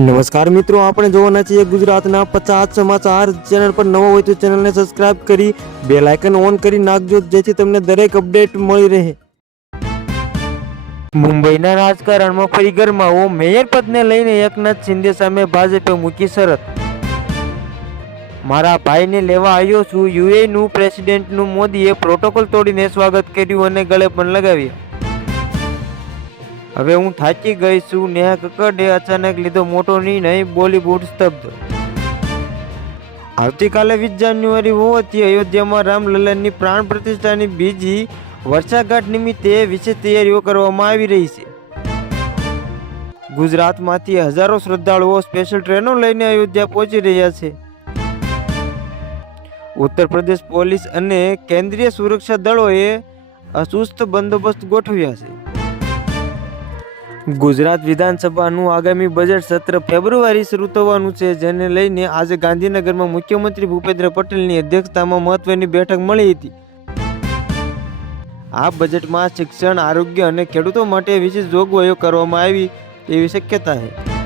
નમસ્કાર મિત્રો, આપણે જોવાના છીએ ગુજરાતના પચાસ સમાચાર. ચેનલ પર નવો હોય તો ચેનલને સબસ્ક્રાઇબ કરી બે લાયકન ઓન કરી નાખજો, જેથી તમને દરેક અપડેટ મળી રહે. મુંબઈના રાજકારણમાં ફરી ગરમાવો. મેયર પદને લઈને એકનાથ શિંદે સામે ભાજપે મૂકી શરત. મારા ભાઈને લેવા આવ્યો છું. યુએનું પ્રેસિડેન્ટનું મોદીએ પ્રોટોકોલ તોડીને સ્વાગત કર્યું અને ગળે પણ લગાવ્યા. હવે હું થાકી ગઈ છું, નેહા કક્કડે અચાનક લીધો મોટો નિર્ણય બોલીવુડ સ્તબ્ધ. આવતીકાલે વીસ જાન્યુઆરી હોવાથી અયોધ્યામાં રામલલ્લાની પ્રાણ પ્રતિષ્ઠાની બીજી વર્ષાઘાટ નિમિત્તે વિશેષ તૈયારીઓ કરવામાં આવી રહી છે. ગુજરાતમાંથી હજારો શ્રદ્ધાળુઓ સ્પેશિયલ ટ્રેનો લઈને અયોધ્યા પહોંચી રહ્યા છે. ઉત્તર પ્રદેશ પોલીસ અને કેન્દ્રીય સુરક્ષા દળોએ અસુસ્ત બંદોબસ્ત ગોઠવ્યા છે. ગુજરાત વિધાનસભાનું આગામી બજેટ સત્ર ફેબ્રુઆરી શરૂ થવાનું છે, જેને લઈને આજે ગાંધીનગરમાં મુખ્યમંત્રી ભૂપેન્દ્ર પટેલની અધ્યક્ષતામાં મહત્વની બેઠક મળી હતી. આ બજેટમાં શિક્ષણ, આરોગ્ય અને ખેડૂતો માટે વિશેષ જોગવાઈઓ કરવામાં આવી તેવી શક્યતા છે.